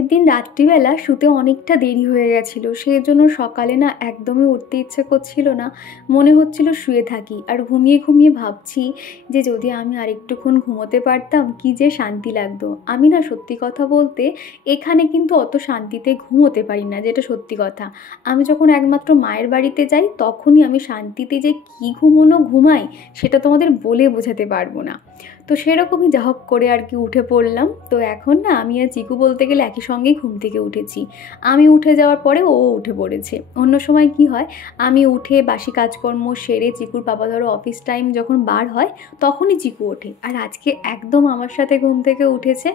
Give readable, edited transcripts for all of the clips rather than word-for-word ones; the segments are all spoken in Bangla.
আগের দিন রাত্রিবেলা শুতে অনেকটা দেরি হয়ে গেছিলো, সেই জন্য সকালে না একদমই উঠতে ইচ্ছে করছিল না। মনে হচ্ছিল শুয়ে থাকি, আর ঘুমিয়ে ঘুমিয়ে ভাবছি যে যদি আমি আরেকটুক্ষণ ঘুমোতে পারতাম কি যে শান্তি লাগতো। আমি না সত্যি কথা বলতে এখানে কিন্তু অত শান্তিতে ঘুমোতে পারি না, যেটা সত্যি কথা। আমি যখন একমাত্র মায়ের বাড়িতে যাই তখনই আমি শান্তিতে যে কী ঘুমাই সেটা তোমাদের বলে বোঝাতে পারবো না। তো সেরকমই যা হোক করে আর কি উঠে পড়লাম। তো এখন না আমি আর চিকু বলতে গেলে একই সঙ্গেই ঘুম থেকে উঠেছি। আমি উঠে যাওয়ার পরে ও উঠে পড়েছে। অন্য সময় কি হয়, আমি উঠে বাসি কাজকর্ম সেরে চিকুর বাবা ধরো অফিস টাইম যখন বার হয় তখনই চিকু ওঠে, আর আজকে একদম আমার সাথে ঘুম থেকে উঠেছে।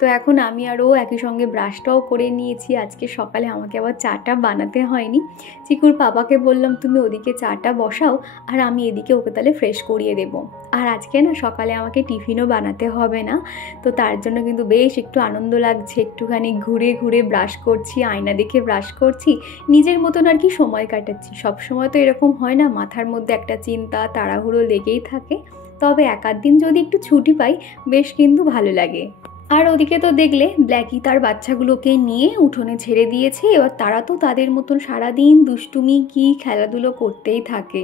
তো এখন আমি আর ও একই সঙ্গে ব্রাশটাও করে নিয়েছি। আজকে সকালে আমাকে আবার চাটা বানাতে হয়নি। চিকুর বাবাকে বললাম তুমি ওদিকে চাটা বসাও আর আমি এদিকে ওকে তাহলে ফ্রেশ করিয়ে দেবো। আর আজকে না সকালে আমাকে টিফিনও বানাতে হবে না। তো তার জন্য কিন্তু বেশ একটু আনন্দ লাগছে। একটুখানি ঘুরে ঘুরে ব্রাশ করছি, আয়না দেখে ব্রাশ করছি, নিজের মতন আর কি সময় কাটাচ্ছি। সব সময় তো এরকম হয় না, মাথার মধ্যে একটা চিন্তা তাড়াহুড়ো লেগেই থাকে। তবে এক আধ দিন যদি একটু ছুটি পাই বেশ কিন্তু ভালো লাগে। আর ওদিকে তো দেখলে ব্ল্যাকি তার বাচ্চাগুলোকে নিয়ে উঠোনে ছেড়ে দিয়েছে। এবার তারা তো তাদের মতন সারাদিন দুষ্টুমি কি খেলাধুলো করতেই থাকে।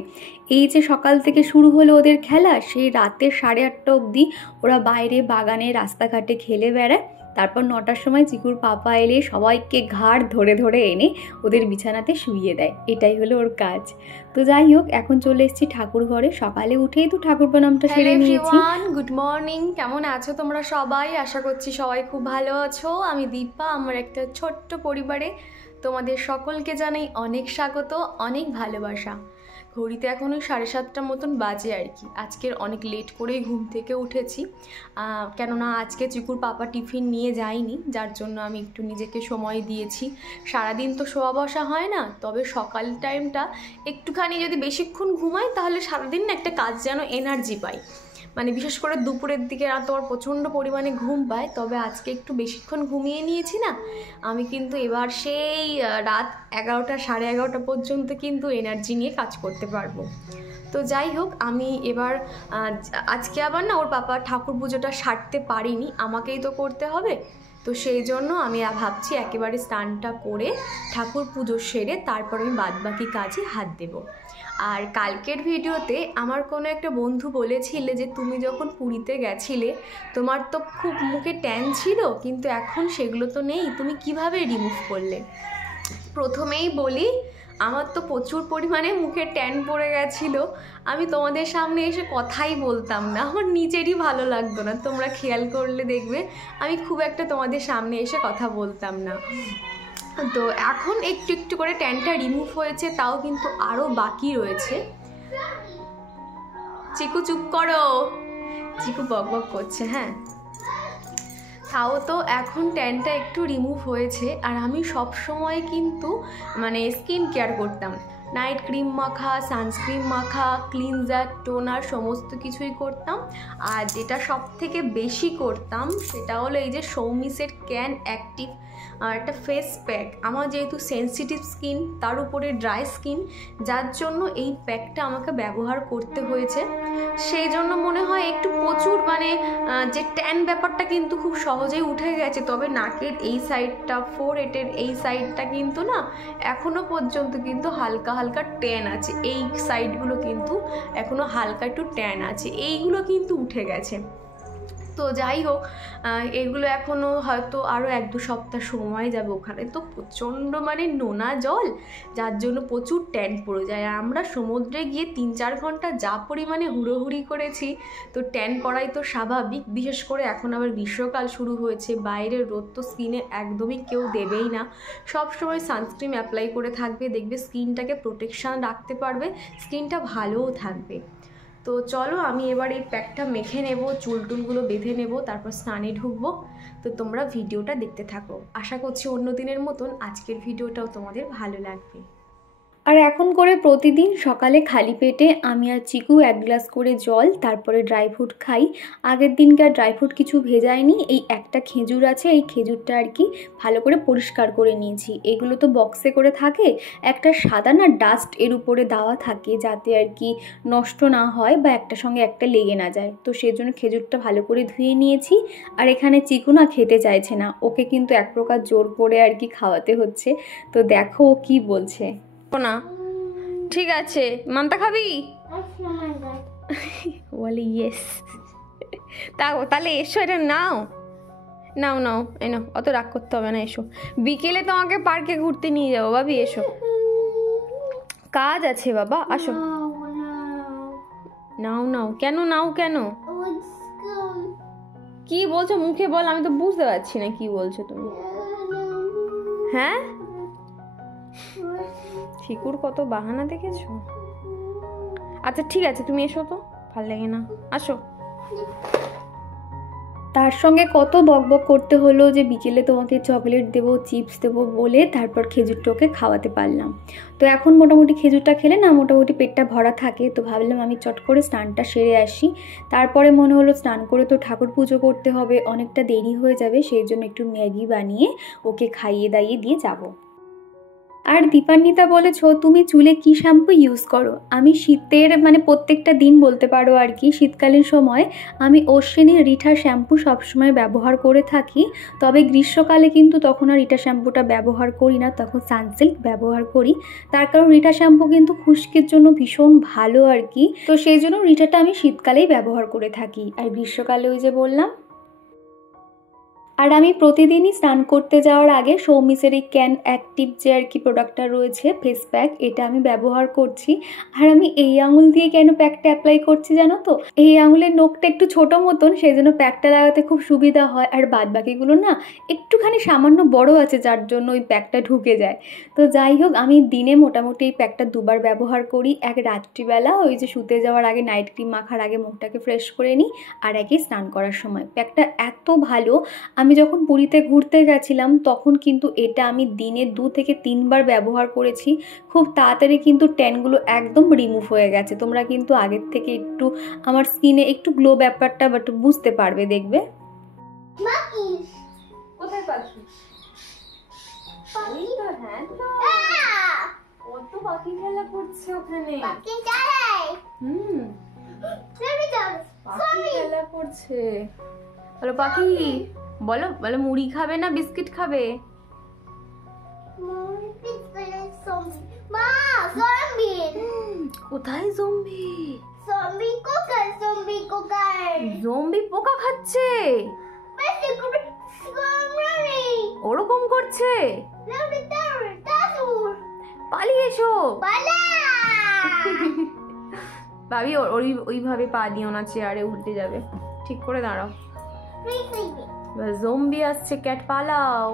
এই যে সকাল থেকে শুরু হলো ওদের খেলা, সেই রাতের 8:30 অবধি ওরা বাইরে বাগানে রাস্তাঘাটে খেলে বেড়ায়। তারপর 9টার সময় চিকুর পাপা এলে সবাইকে ঘাড় ধরে ধরে এনে ওদের বিছানাতে শুইয়ে দেয়। এটাই হলো ওর কাজ। তো যাই হোক, এখন চলে এসেছি ঠাকুর ঘরে। সকালে উঠেই তো ঠাকুর প্রণামটা সেরে নিয়েছি। গুড মর্নিং, কেমন আছো তোমরা সবাই? আশা করছি সবাই খুব ভালো আছো। আমি দীপা, আমার একটা ছোট্ট পরিবারে তোমাদের সকলকে জানাই অনেক স্বাগত, অনেক ভালোবাসা। ঘড়িতে এখন ওই 7:30 মতন বাজে আর কি। আজকের অনেক লেট করেই ঘুম থেকে উঠেছি, কেননা আজকে চিকুর পাপা টিফিন নিয়ে যায়নি, যার জন্য আমি একটু নিজেকে সময় দিয়েছি। সারাদিন তো শোয়া বসা হয় না, তবে সকাল টাইমটা একটুখানি যদি বেশিক্ষণ ঘুমাই তাহলে সারাদিন না একটা কাজ যেন এনার্জি পাই। মানে বিশেষ করে দুপুরের দিকে রাত আমার প্রচণ্ড পরিমাণে ঘুম পায়। তবে আজকে একটু বেশিক্ষণ ঘুমিয়ে নিয়েছি না, আমি কিন্তু এবার সেই রাত 11টা 11:30 পর্যন্ত কিন্তু এনার্জি নিয়ে কাজ করতে পারবো। তো যাই হোক, আমি এবার আজকে আবার না ওর পাপা ঠাকুর পুজোটা সারতে পারিনি, আমাকেই তো করতে হবে। তো সেই জন্য আমি ভাবছি একেবারে স্নানটা করে ঠাকুর পুজো সেরে তারপর আমি বাদবাকি কাজে হাত দেবো। আর কালকের ভিডিওতে আমার কোনো একটা বন্ধু বলেছিলে যে তুমি যখন পুরীতে গেছিলে তোমার তো খুব মুখে ট্যান ছিল, কিন্তু এখন সেগুলো তো নেই, তুমি কিভাবে রিমুভ করলে? প্রথমেই বলি, আমার তো প্রচুর পরিমাণে মুখে ট্যান পড়ে গেছিলো। আমি তোমাদের সামনে এসে কথাই বলতাম না, আমার নিজেরই ভালো লাগতো না। তোমরা খেয়াল করলে দেখবে আমি খুব একটা তোমাদের সামনে এসে কথা বলতাম না। তো এখন একটু একটু করে ট্যানটা রিমুভ হয়েছে, তাও কিন্তু আরও বাকি রয়েছে। চিকু চুপ করো, চিকু বকবক করছে। হ্যাঁ, তাও তো এখন ট্যানটা একটু রিমুভ হয়েছে। আর আমি সব সময় কিন্তু মানে স্কিন কেয়ার করতাম, নাইট ক্রিম মাখা, সানস্ক্রিন মাখা, ক্লিনজার, টোনার সমস্ত কিছুই করতাম। আর যেটা সব থেকে বেশি করতাম সেটা হলো এই যে সৌমিসের ক্যান অ্যাক্টিভ একটা ফেস প্যাক। আমার যেহেতু সেন্সিটিভ স্কিন, তার উপরে ড্রাই স্কিন, যার জন্য এই প্যাকটা আমাকে ব্যবহার করতে হয়েছে। সেই জন্য মনে হয় একটু প্রচুর মানে যে ট্যান ব্যাপারটা কিন্তু খুব সহজেই উঠে গেছে। তবে নাকের এই সাইডটা, ফোরহেডের এই সাইডটা কিন্তু না এখনও পর্যন্ত কিন্তু হালকা হালকা ট্যান আছে। এই সাইডগুলো কিন্তু এখনও হালকা একটু ট্যান আছে, এইগুলো কিন্তু উঠে গেছে। তো যাই হোক, এগুলো এখনও হয়তো আরও 1-2 সপ্তাহ সময় যাবে। ওখানে তো প্রচণ্ড মানে নোনা জল, যার জন্য প্রচুর ট্যান পড়ে যায়। আর আমরা সমুদ্রে গিয়ে 3-4 ঘন্টা যা পরিমাণে হুড়োহুড়ি করেছি, তো ট্যান পড়াই তো স্বাভাবিক। বিশেষ করে এখন আবার গ্রীষ্মকাল শুরু হয়েছে, বাইরের রোদ তো স্কিনে একদমই কেউ দেবেই না। সব সময় সানস্ক্রিন অ্যাপ্লাই করে থাকবে, দেখবে স্কিনটাকে প্রোটেকশান রাখতে পারবে, স্কিনটা ভালোও থাকবে। তো চলো আমি এবার এই প্যাকটা মেখে নেব, চুলটুলগুলো বেঁধে নেব, তারপর স্নানে ঢুকবো। তো তোমরা ভিডিওটা দেখতে থাকো, আশা করছি অন্য দিনের মতন আজকের ভিডিওটাও তোমাদের ভালো লাগবে। আর এখন করে প্রতিদিন সকালে খালি পেটে আমি আর চিকু 1 গ্লাস করে জল, তারপরে ড্রাই ফ্রুট খাই। আগের দিনকার ড্রাই ফ্রুট কিছু ভেজাইনি, এই একটা খেজুর আছে, এই খেজুরটা আর কি ভালো করে পরিষ্কার করে নিয়েছি। এগুলো তো বক্সে করে থাকে, একটা সাদা না ডাস্ট এর উপরে দেওয়া থাকে যাতে আর কি নষ্ট না হয় বা একটার সঙ্গে একটা লেগে না যায়, তো সেজন্য খেজুরটা ভালো করে ধুয়ে নিয়েছি। আর এখানে চিকু না খেতে চাইছে না, ওকে কিন্তু এক প্রকার জোর করে আর কি খাওয়াতে হচ্ছে। তো দেখো ও কী বলছে। না ঠিক আছে, মান্তা খাবি? বলে ইয়েস। তাহলে এসো, এটা নাও নাও নাও, এই নাও, অত রাগ করতে হবে না, এসো। বিকেলে তোমাকে পার্কে ঘুরতে নিয়ে যাবো ভাবি, এসো। কাজ আছে বাবা, আসো। নাও নাও, কেন নাও কেন? কি বলছো মুখে বল, আমি তো বুঝতে পারছি না কি বলছো তুমি। হ্যাঁ, চিকুর কত বাহানা দেখেছো। আচ্ছা ঠিক আছে, তুমি এসো তো, ভাল লাগে না, আসো। তার সঙ্গে কত বকবক করতে হলো যে বিকেলে তোমাকে চকলেট দেবো, চিপস দেবো বলে তারপর খেজুরটাকে খাওয়াতে পারলাম। তো এখন মোটামুটি খেজুরটা খেলে না মোটামুটি পেটটা ভরা থাকে, তো ভাবলাম আমি চট করে স্নানটা সেরে আসি। তারপরে মনে হলো স্নান করে তো ঠাকুর পুজো করতে হবে, অনেকটা দেরি হয়ে যাবে, সেই জন্য একটু ম্যাগি বানিয়ে ওকে খাইয়ে দাইয়ে দিয়ে যাবো। আর দীপান্বিতা বলেছ তুমি চুলে কি শ্যাম্পু ইউজ করো? আমি শীতের মানে প্রত্যেকটা দিন বলতে পারো আর কি, শীতকালীন সময় আমি অশ্বিনীর রিঠা শ্যাম্পু সবসময় ব্যবহার করে থাকি। তবে গ্রীষ্মকালে কিন্তু তখন আর রিঠা শ্যাম্পুটা ব্যবহার করি না, তখন সানসিল্ক ব্যবহার করি। তার কারণ রিঠা শ্যাম্পু কিন্তু খুশকির জন্য ভীষণ ভালো আর কি, তো সেই জন্য রিঠাটা আমি শীতকালেই ব্যবহার করে থাকি। আর গ্রীষ্মকালে ওই যে বললাম। আর আমি প্রতিদিনই স্নান করতে যাওয়ার আগে সৌমিসের এই ক্যান অ্যাক্টিভ যে আর কি প্রোডাক্টটা রয়েছে ফেস প্যাক, এটা আমি ব্যবহার করছি। আর আমি এই আঙুল দিয়ে কেন প্যাকটা অ্যাপ্লাই করছি জানো তো? এই আঙুলের নখটা একটু ছোট মতন, সেই জন্য প্যাকটা লাগাতে খুব সুবিধা হয়। আর বাদ বাকিগুলো না একটুখানি সামান্য বড় আছে, যার জন্য ওই প্যাকটা ঢুকে যায়। তো যাই হোক, আমি দিনে মোটামুটি এই প্যাকটা 2বার ব্যবহার করি। এক রাত্রিবেলা ওই যে শুতে যাওয়ার আগে নাইট ক্রিম মাখার আগে মুখটাকে ফ্রেশ করে নিই, আর একে স্নান করার সময়। প্যাকটা এত ভালো, আমি যখন পুরীতে ঘুরতে গেছিলাম তখন কিন্তু এটা আমি দিনে 2 থেকে 3বার ব্যবহার করেছি। খুব তাড়াতাড়ি কিন্তু ট্যানগুলো একদম রিমুভ হয়ে গেছে। তোমরা কিন্তু আগের থেকে একটু আমার স্কিনে একটু গ্লো ব্যাপারটা বাট বুঝতে পারবে, দেখবে। কোথায় পাচ্ছি? কত পাখি খেলা করছে ওখানে। পাখি খেলা করছে। বলো পাখি, বলো বলো, মুড়ি খাবে না বিস্কিট খাবে? কোথায় জম্বি? জম্বি পোকা খাচ্ছে, ওরকম করছে। পালিয়ে এসো। ভাবি ওইভাবে পা দিও না, চেয়ারে উল্টে যাবে, ঠিক করে দাঁড়াও। জম্বি আসছে, ক্যাট পালাও।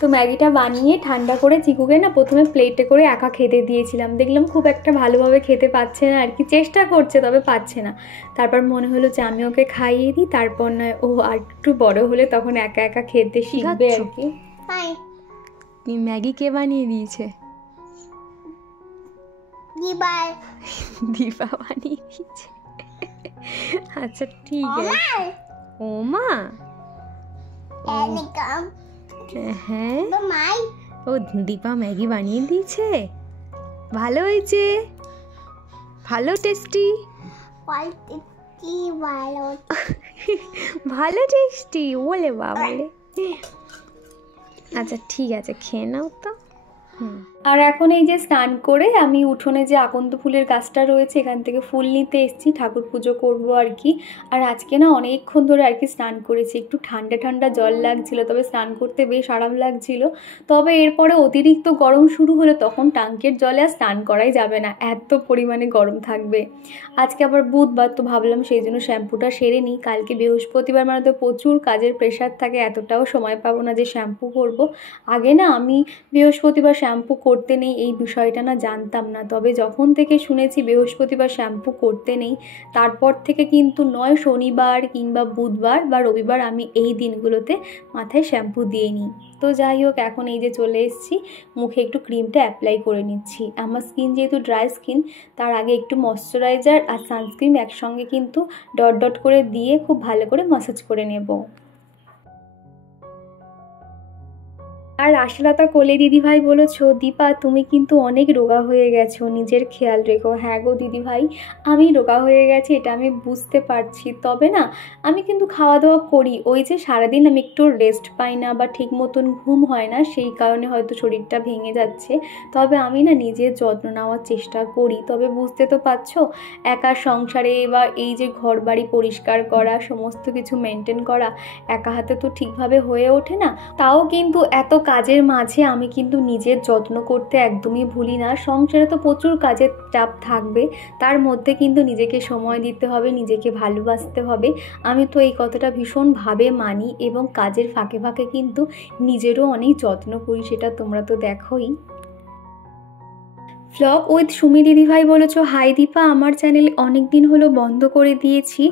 তো ম্যাগিটা বানিয়ে ঠান্ডা করে চিকুকে না প্রথমে প্লেটে করে একা খেতে দিয়েছিলাম। দেখলাম খুব একটা ভালোভাবে খেতে পাচ্ছে না আর কি, চেষ্টা করছে তবে পাচ্ছে না। তারপর মনে হলো যে আমি ওকে খাইয়ে দিই, তারপর না ও আর একটু বড় হলে তখন একা একা খেতে শিখবে আর কি। ম্যাগি কে বানিয়ে দিয়েছে? দীপা বানিয়ে দিয়েছে। আচ্ছা ঠিক আছে। ও মা, হ্যাঁ ও দীপা ম্যাগি বানিয়ে দিয়েছে, ভালো হয়েছে, ভালো টেস্টি, ভালো টেস্টি বলে বাবালে। আচ্ছা ঠিক আছে, খেয়ে নাও তো। আর এখন এই যে স্নান করে আমি উঠোনে যে আকন্দ ফুলের গাছটা রয়েছে এখান থেকে ফুল নিতে এসেছি, ঠাকুর পুজো করবো আর কি। আর আজকে না অনেকক্ষণ ধরে আর কি স্নান করেছি, একটু ঠান্ডা ঠান্ডা জল লাগছিল, তবে স্নান করতে বেশ আরাম লাগছিল। তবে এরপরে অতিরিক্ত গরম শুরু হলে তখন ট্যাঙ্কের জলে আর স্নান করাই যাবে না, এত পরিমাণে গরম থাকবে। আজকে আবার বুধবার, তো ভাবলাম সেই জন্য শ্যাম্পুটা সেরে নিই। কালকে বৃহস্পতিবার, মানে তো প্রচুর কাজের প্রেশার থাকে, এতটাও সময় পাবো না যে শ্যাম্পু করব। আগে না আমি বৃহস্পতিবার শ্যাম্পু করতে নেই এই বিষয়টা না জানতাম না, তবে যখন থেকে শুনেছি বৃহস্পতিবার শ্যাম্পু করতে নেই তারপর থেকে কিন্তু নয় শনিবার কিংবা বুধবার বা রবিবার আমি এই দিনগুলোতে মাথায় শ্যাম্পু দিয়ে নিই। তো যাই হোক, এখন এই যে চলে এসেছি, মুখে একটু ক্রিমটা অ্যাপ্লাই করে নিচ্ছি। আমার স্কিন যেহেতু ড্রাই স্কিন, তার আগে একটু ময়শ্চারাইজার আর সানস্ক্রিন একসঙ্গে কিন্তু ডট ডট করে দিয়ে খুব ভালো করে ম্যাসাজ করে নেব। আর আশালতা কোলে দিদিভাই বলেছো, দীপা তুমি কিন্তু অনেক রোগা হয়ে গেছো, নিজের খেয়াল রেখো। হ্যাঁ গো দিদিভাই, আমি রোগা হয়ে গেছি এটা আমি বুঝতে পারছি, তবে না আমি কিন্তু খাওয়া দাওয়া করি, ওই যে সারাদিন আমি একটু রেস্ট পাই না বা ঠিক মতন ঘুম হয় না, সেই কারণে হয়তো শরীরটা ভেঙে যাচ্ছে। তবে আমি না নিজের যত্ন নেওয়ার চেষ্টা করি। তবে বুঝতে তো পারছো, একা সংসারে বা এই যে ঘর বাড়ি পরিষ্কার করা, সমস্ত কিছু মেনটেন করা একা হাতে তো ঠিকভাবে হয়ে ওঠে না। তাও কিন্তু এত কাজের মাঝে আমি কিন্তু নিজের যত্ন করতে একদমই ভুলি না। সংসারে তো প্রচুর কাজের চাপ থাকবে, তার মধ্যে কিন্তু নিজেকে সময় দিতে হবে, নিজেকে ভালোবাসতে হবে। আমি তো এই কথাটা ভীষণভাবে মানি এবং কাজের ফাঁকে ফাঁকে কিন্তু নিজেরও অনেক যত্ন করি, সেটা তোমরা তো দেখোই। ভ্লগ উইথ সুমি দিদিভাই বলেছো, হাই দীপা, আমার চ্যানেল অনেক দিন হলো বন্ধ করে দিয়েছি,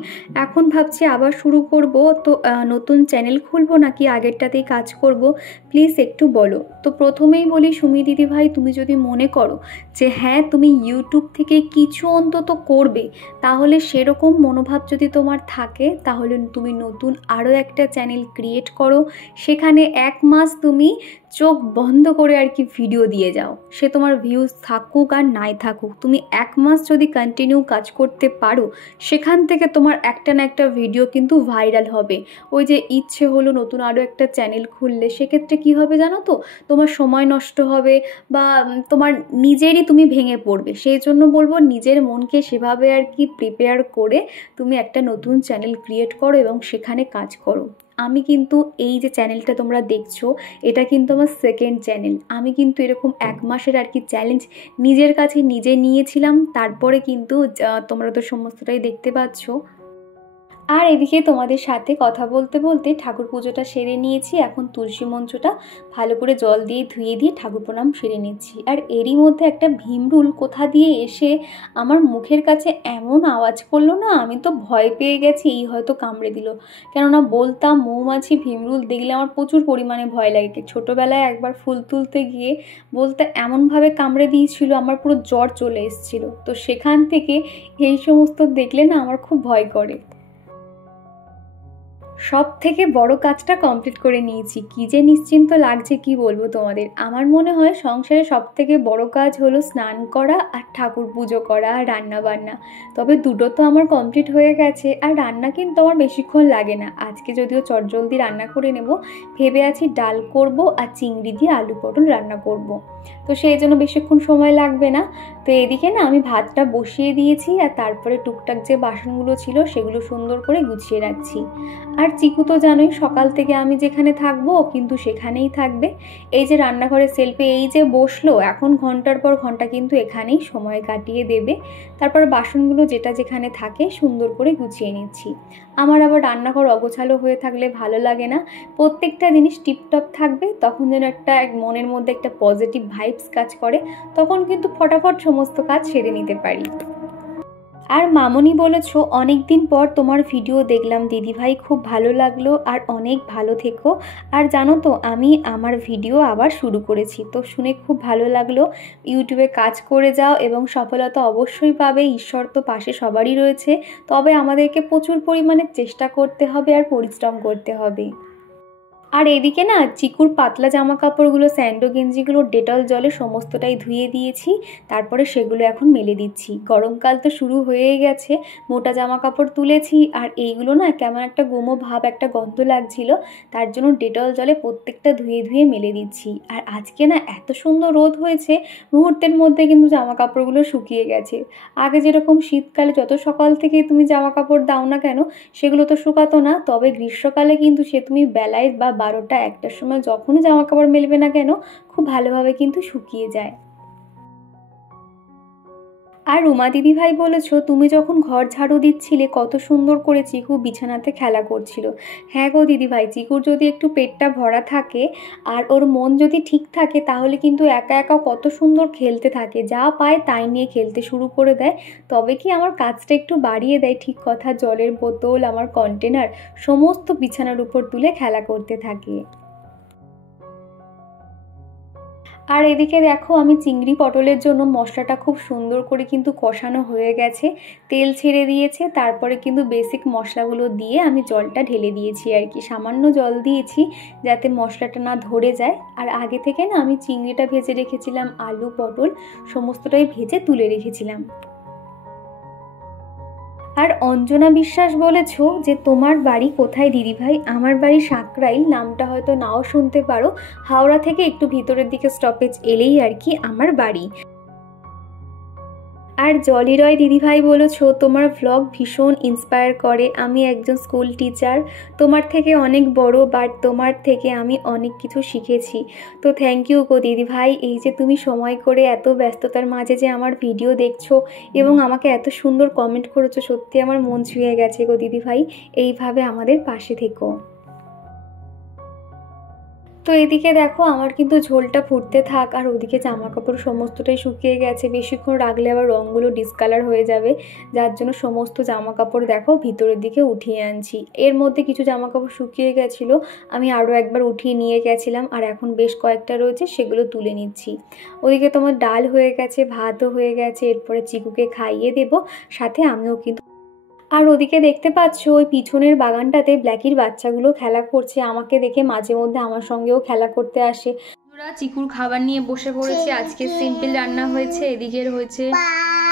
এখন ভাবছি আবার শুরু করব, তো নতুন চ্যানেল খুলবো নাকি আগেরটাতেই কাজ করব, প্লিজ একটু বলো। তো প্রথমেই বলি সুমি দিদিভাই, তুমি যদি মনে করো যে হ্যাঁ তুমি ইউটিউব থেকে কিছু অন্তত করবে, তাহলে সেরকম মনোভাব যদি তোমার থাকে তাহলে তুমি নতুন আরও একটা চ্যানেল ক্রিয়েট করো, সেখানে 1 মাস তুমি চোখ বন্ধ করে আর কি ভিডিও দিয়ে যাও। সে তোমার ভিউজ থাকুক আর নাই থাকুক, তুমি 1 মাস যদি কন্টিনিউ কাজ করতে পারো, সেখান থেকে তোমার একটা না একটা ভিডিও কিন্তু ভাইরাল হবে। ওই যে ইচ্ছে হলো নতুন আরও একটা চ্যানেল খুললে, সেক্ষেত্রে কি হবে জানো তো, তোমার সময় নষ্ট হবে বা তোমার নিজেরই তুমি ভেঙে পড়বে। সেই জন্য বলবো নিজের মনকে সেভাবে আর কি প্রিপেয়ার করে তুমি একটা নতুন চ্যানেল ক্রিয়েট করো এবং সেখানে কাজ করো। আমি কিন্তু এই যে চ্যানেলটা তোমরা দেখছো, এটা কিন্তু আমার সেকেন্ড চ্যানেল। আমি কিন্তু এরকম 1 মাসের আর কি চ্যালেঞ্জ নিজের কাছে নিজে নিয়েছিলাম, তারপরে কিন্তু তোমরা তো সমস্তটাই দেখতে পাচ্ছ। আর এদিকে তোমাদের সাথে কথা বলতে বলতে ঠাকুর পুজোটা সেরে নিয়েছি। এখন তুলসী মঞ্চটা ভালো করে জল দিয়ে ধুয়ে দিয়ে ঠাকুর প্রণাম সেরে নিচ্ছি। আর এরই মধ্যে একটা ভীমরুল কোথা দিয়ে এসে আমার মুখের কাছে এমন আওয়াজ করলো না, আমি তো ভয় পেয়ে গেছি, এই হয়তো কামড়ে দিল। কেননা বলতাম মৌমাছি ভীমরুল দেখলে আমার প্রচুর পরিমাণে ভয় লাগে। ছোটোবেলায় একবার ফুল তুলতে গিয়ে বলতে এমনভাবে কামড়ে দিয়েছিল, আমার পুরো জ্বর চলে এসেছিলো। তো সেখান থেকে এই সমস্ত দেখলে না আমার খুব ভয় করে। সব থেকে বড় কাজটা কমপ্লিট করে নিয়েছি, কী যে নিশ্চিন্ত লাগছে কি বলবো তোমাদের। আমার মনে হয় সংসারে সব থেকে বড় কাজ হলো স্নান করা আর ঠাকুর পুজো করা আর রান্না বান্না। তবে দুটো তো আমার কমপ্লিট হয়ে গেছে, আর রান্না কিন্তু আমার বেশিক্ষণ লাগে না। আজকে যদিও চটজলদি রান্না করে নেব, ভেবে আছি ডাল করব আর চিংড়ি দিয়ে আলু পটল রান্না করব, তো সেই জন্য বেশিক্ষণ সময় লাগবে না। তো এদিকে না আমি ভাতটা বসিয়ে দিয়েছি, আর তারপরে টুকটাক যে বাসনগুলো ছিল সেগুলো সুন্দর করে গুছিয়ে রাখছি। আর চিকু তো জানোই সকাল থেকে আমি যেখানে থাকবো কিন্তু সেখানেই থাকবে। এই যে রান্নাঘরের সেলফে এই যে বসলো, এখন ঘন্টার পর ঘন্টা কিন্তু এখানেই সময় কাটিয়ে দেবে। তারপর বাসনগুলো যেটা যেখানে থাকে সুন্দর করে গুছিয়ে নিচ্ছি। আমার আবার রান্নাঘর অগোছালো হয়ে থাকলে ভালো লাগে না, প্রত্যেকটা জিনিস টিপটপ থাকবে, তখন যেন একটা মনের মধ্যে একটা পজিটিভ ভাইবস কাজ করে, তখন কিন্তু ফটাফট সমস্ত কাজ সেরে নিতে পারি। আর মামনি বলেছো, অনেক দিন পর তোমার ভিডিও দেখলাম দিদিভাই, খুব ভালো লাগলো আর অনেক ভালো থেকো। আর জানো তো আমি আমার ভিডিও আবার শুরু করেছি, তো শুনে খুব ভালো লাগলো। ইউটিউবে কাজ করে যাও এবং সফলতা অবশ্যই পাবে, ঈশ্বর তো পাশে সবারই রয়েছে, তবে আমাদেরকে প্রচুর পরিমাণে চেষ্টা করতে হবে আর পরিশ্রম করতে হবে। আর এদিকে না চিকুর পাতলা জামা কাপড়গুলো, স্যান্ডো গেঞ্জিগুলো ডেটল জলে সমস্তটাই ধুয়ে দিয়েছি, তারপরে সেগুলো এখন মেলে দিচ্ছি। গরমকাল তো শুরু হয়েই গেছে, মোটা জামা কাপড় তুলেছি, আর এইগুলো না কেমন একটা গুমো ভাব, একটা গন্ধ লাগছিল, তার জন্য ডেটল জলে প্রত্যেকটা ধুয়ে ধুয়ে মেলে দিচ্ছি। আর আজকে না এত সুন্দর রোদ হয়েছে, মুহূর্তের মধ্যে কিন্তু জামা কাপড়গুলো শুকিয়ে গেছে। আগে যেরকম শীতকালে যত সকাল থেকে তুমি জামা কাপড় দাও না কেন সেগুলো তো শুকাতো না, তবে গ্রীষ্মকালে কিন্তু সে তুমি বেলায় বা 12টা 1টার সময় যখনই জামা কাপড় মেলবে না কেন খুব ভালোভাবে কিন্তু শুকিয়ে যায়। আর রুমা দিদিভাই বলেছো তুমি যখন ঘর ঝাড়ু দিচ্ছিলে কত সুন্দর করে চিকু বিছানাতে খেলা করছিল। হ্যাঁ গো দিদিভাই, চিকুর যদি একটু পেটটা ভরা থাকে আর ওর মন যদি ঠিক থাকে তাহলে কিন্তু একা একা কত সুন্দর খেলতে থাকে, যা পায় তাই নিয়ে খেলতে শুরু করে দেয়। তবে কি আমার কাজটা একটু বাড়িয়ে দেয়, ঠিক কথা, জলের বোতল, আমার কন্টেনার সমস্ত বিছানার উপর তুলে খেলা করতে থাকে। আর এদিকে দেখো আমি চিংড়ি পটলের জন্য মশলাটা খুব সুন্দর করে কিন্তু কষানো হয়ে গেছে, তেল ছেড়ে দিয়েছে। তারপরে কিন্তু বেসিক মশলাগুলো দিয়ে আমি জলটা ঢেলে দিয়েছি আর কি, সামান্য জল দিয়েছি যাতে মশলাটা না ধরে যায়। আর আগে থেকে না আমি চিংড়িটা ভেজে রেখেছিলাম, আলু পটল সমস্তটাই ভেজে তুলে রেখেছিলাম। আর অঞ্জনা বিশ্বাস বলেছো যে তোমার বাড়ি কোথায় দিদিভাই? আমার বাড়ি সাঁকরাইল, নামটা হয়তো নাও শুনতে পারো। হাওড়া থেকে একটু ভিতরের দিকে স্টপেজ এলেই আর কি আমার বাড়ি। আর জলি রয় দিদিভাই বলেছো তোমার ভ্লগ ভীষণ ইন্সপায়ার করে, আমি একজন স্কুল টিচার, তোমার থেকে অনেক বড়, বাট তোমার থেকে আমি অনেক কিছু শিখেছি। তো থ্যাংক ইউ গো দিদিভাই, এই যে তুমি সময় করে এত ব্যস্ততার মাঝে যে আমার ভিডিও দেখছো এবং আমাকে এত সুন্দর কমেন্ট করেছো, সত্যি আমার মন ছুঁয়ে গেছে গো দিদিভাই। এইভাবে আমাদের পাশে থেকো। তো এদিকে দেখো আমার কিন্তু ঝোলটা ফুটতে থাক, আর ওদিকে জামা কাপড় সমস্তটাই শুকিয়ে গেছে, বেশিক্ষণ রাখলে আবার রঙগুলো ডিসকালার হয়ে যাবে, যার জন্য সমস্ত জামা কাপড় দেখো ভিতরের দিকে উঠিয়ে আনছি। এর মধ্যে কিছু জামা কাপড় শুকিয়ে গেছিলো, আমি আরও একবার উঠিয়ে নিয়ে গেছিলাম, আর এখন বেশ কয়েকটা রয়েছে সেগুলো তুলে নিচ্ছি। ওদিকে তোমার ডাল হয়ে গেছে, ভাতও হয়ে গেছে, এরপরে চিকুকে খাইয়ে দেবো, সাথে আমিও কিন্তু। আর ওদিকে দেখতে পাচ্ছ ওই পিছনের বাগানটাতে ব্ল্যাকির বাচ্চাগুলো খেলা করছে, আমাকে দেখে মাঝে মধ্যে আমার সঙ্গেও খেলা করতে আসে। বন্ধুরা, চিকুর খাবার নিয়ে বসে পড়েছে। আজকে সিম্পল রান্না হয়েছে, এদিকের হয়েছে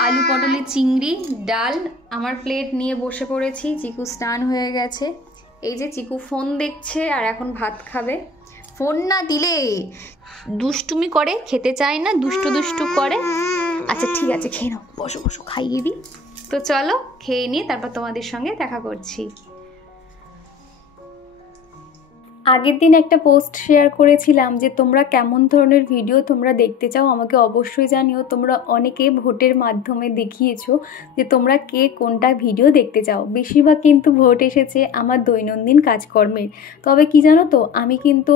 আলু পটলের চিংড়ি, ডাল। আমার প্লেট নিয়ে বসে পড়েছি, চিকু স্নান হয়ে গেছে। এই যে চিকু ফোন দেখছে আর এখন ভাত খাবে। ফোন না দিলে দুষ্টুমি করে, খেতে চায় না, দুষ্টু দুষ্টু করে। আচ্ছা ঠিক আছে, খেয়ে নাও, বসো বসো, খাইয়ে দিই। তো চলো খেয়ে নিয়ে তারপর তোমাদের সঙ্গে দেখা করছি। আগের দিন একটা পোস্ট শেয়ার করেছিলাম যে তোমরা কেমন ধরনের ভিডিও তোমরা দেখতে চাও আমাকে অবশ্যই জানিও। তোমরা অনেকে ভোটের মাধ্যমে দেখিয়েছো যে তোমরা কে কোনটা ভিডিও দেখতে চাও। বেশিরভাগ কিন্তু ভোট এসেছে আমার দৈনন্দিন কাজকর্মের। তবে কি জানো তো, আমি কিন্তু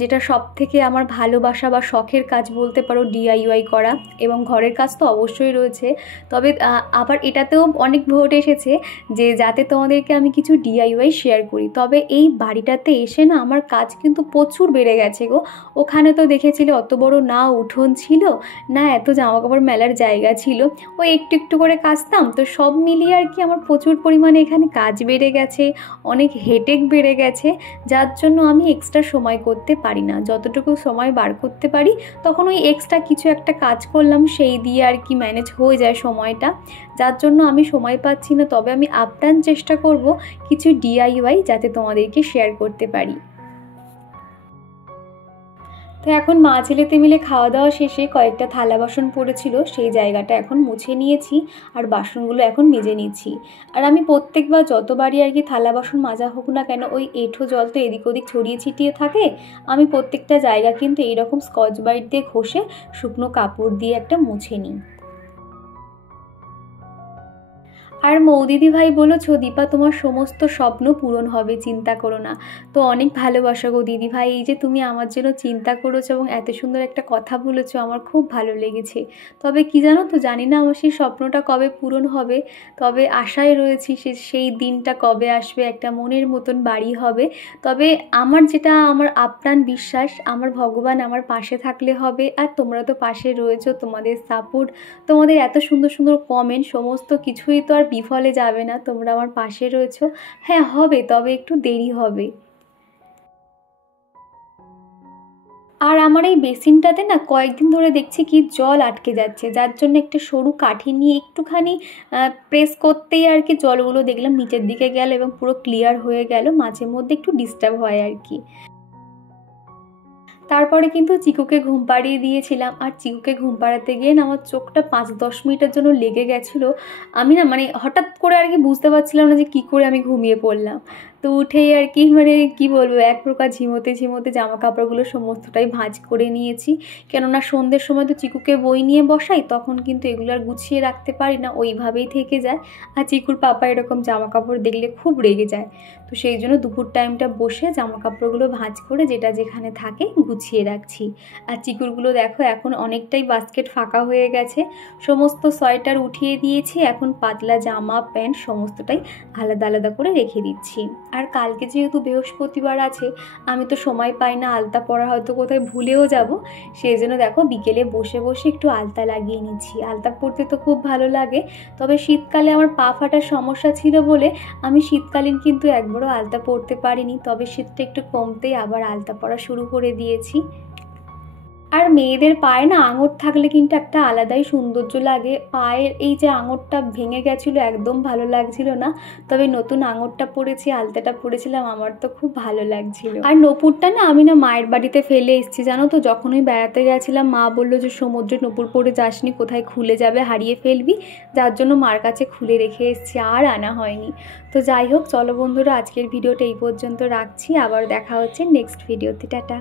যেটা সব থেকে আমার ভালোবাসা বা শখের কাজ বলতে পারো ডিআইওয়াই করা, এবং ঘরের কাজ তো অবশ্যই রয়েছে। তবে আবার এটাতেও অনেক ভোট এসেছে যে যাতে তোমাদেরকে আমি কিছু ডিআইওয়াই শেয়ার করি। তবে এই বাড়িটাতে এসে না আমার কাজ কিন্তু প্রচুর বেড়ে গেছে গো। ওখানে তো দেখেছিলে অত বড় না উঠোন ছিল, না এত জামাকাপড় মেলার জায়গা ছিল, ওই একটু একটু করে কাচতাম। তো সব মিলিয়ে আর কি আমার প্রচুর পরিমাণে এখানে কাজ বেড়ে গেছে, অনেক হেডেক বেড়ে গেছে, যার জন্য আমি এক্সট্রা সময় করতে পারি না। যতটুকু সময় বার করতে পারি তখন ওই এক্সট্রা কিছু একটা কাজ করলাম, সেই দিয়ে আর কি ম্যানেজ হয়ে যায় সময়টা, যার জন্য আমি সময় পাচ্ছি না। তবে আমি আপ্রাণ চেষ্টা করব কিছু ডিআইওয়াই যাতে তোমাদেরকে শেয়ার করতে পারি। তো এখন মা ছেলেতে মিলে খাওয়া দাওয়া শেষে কয়েকটা থালা বাসন পড়েছিল, সেই জায়গাটা এখন মুছে নিয়েছি আর বাসনগুলো এখন মেজে নিচ্ছি। আর আমি প্রত্যেকবার যতবারই আর কি থালা বাসন মাজা হোক না কেন, ওই এঁঠো জল তো এদিক ওদিক ছড়িয়ে ছিটিয়ে থাকে, আমি প্রত্যেকটা জায়গা কিন্তু এইরকম স্কচ ব্রাইট দিয়ে ঘষে শুকনো কাপড় দিয়ে একটা মুছে নিই। আর মৌদিদি ভাই বলেছো দীপা তোমার সমস্ত স্বপ্ন পূরণ হবে, চিন্তা করো না। তো অনেক ভালোবাসা গো দিদি ভাই, এই যে তুমি আমার জন্য চিন্তা করেছো এবং এত সুন্দর একটা কথা বলেছো, আমার খুব ভালো লেগেছে। তবে কি জানো তো, জানি না আমার সেই স্বপ্নটা কবে পূরণ হবে, তবে আশায় রয়েছি সেই দিনটা কবে আসবে, একটা মনের মতন বাড়ি হবে। তবে আমার যেটা আমার আপ্রাণ বিশ্বাস, আমার ভগবান আমার পাশে থাকলে হবে। আর তোমরা তো পাশে রয়েছো, তোমাদের সাপোর্ট, তোমাদের এত সুন্দর সুন্দর কমেন্ট, সমস্ত কিছুই তো আর বিফলে যাবে না, তোমরা আমার পাশে রয়েছো। হ্যাঁ হবে, তবে একটু দেরি হবে। আর আমার এই বেসিনটাতে না কয়েকদিন ধরে দেখছি কি জল আটকে যাচ্ছে, যার জন্য একটা সরু কাঠি নিয়ে একটুখানি প্রেস করতেই আর কি জলগুলো দেখলাম নিচের দিকে গেল এবং পুরো ক্লিয়ার হয়ে গেল। মাঝে মধ্যে একটু ডিস্টার্ব হয় আর কি। তারপরে কিন্তু চিকুকে ঘুম পাড়িয়ে দিয়েছিলাম, আর চিকুকে ঘুম পাড়াতে গিয়ে না আমার চোখটা 5-10 মিনিটের জন্য লেগে গেছিলো। আমি না মানে হঠাৎ করে আর কি বুঝতে পারছিলাম না যে কী করে আমি ঘুমিয়ে পড়লাম। তো উঠেই আর কি মানে কি বলবো, এক প্রকার ঝিমোতে ঝিমোতে জামা কাপড়গুলো সমস্তটাই ভাঁজ করে নিয়েছি। কেননা সন্ধ্যের সময় তো চিকুকে বই নিয়ে বসাই, তখন কিন্তু এগুলো আর গুছিয়ে রাখতে পারি না, ওইভাবেই থেকে যায়। আর চিকুর পাপা এরকম জামা কাপড় দেখলে খুব রেগে যায়। তো সেই জন্য দুপুর টাইমটা বসে জামা কাপড়গুলো ভাঁজ করে যেটা যেখানে থাকে গুছিয়ে রাখছি। আর চিকুরগুলো দেখো এখন অনেকটাই বাস্কেট ফাঁকা হয়ে গেছে, সমস্ত সোয়েটার উঠিয়ে দিয়েছি, এখন পাতলা জামা প্যান্ট সমস্তটাই আলাদা আলাদা করে রেখে দিচ্ছি। আর কালকে যেহেতু বৃহস্পতিবার আছে, আমি তো সময় পাই না আলতা পরা, হয়তো কোথায় ভুলেও যাব, সেই জন্য দেখো বিকেলে বসে বসে একটু আলতা লাগিয়ে নিচ্ছি। আলতা পরতে তো খুব ভালো লাগে, তবে শীতকালে আমার পা ফাটার সমস্যা ছিল বলে আমি শীতকালীন কিন্তু একবারও আলতা পরতে পারিনি, তবে শীতটা একটু কমতেই আবার আলতা পরা শুরু করে দিয়েছি। আর মেয়েদের পায়ে না আঙুর থাকলে কিন্তু একটা আলাদাই সৌন্দর্য লাগে। পায়ের এই যে আঙুরটা ভেঙে গেছিলো, একদম ভালো লাগছিল না, তবে নতুন আঙুরটা পরেছি, আলতাটা পরেছিলাম, আমার তো খুব ভালো লাগছিল। আর নপুরটা না আমি না মায়ের বাড়িতে ফেলে এসেছি জানো তো, যখনই বেড়াতে গেছিলাম মা বললো যে সমুদ্রে নপুর পরে যাসনি, কোথায় খুলে যাবে, হারিয়ে ফেলবি, যার জন্য মার কাছে খুলে রেখে এসেছি, আর আনা হয়নি। তো যাই হোক, চলো বন্ধুরা, আজকের ভিডিওটা এই পর্যন্ত রাখছি, আবার দেখা হচ্ছে নেক্সট ভিডিওতে। টাটা।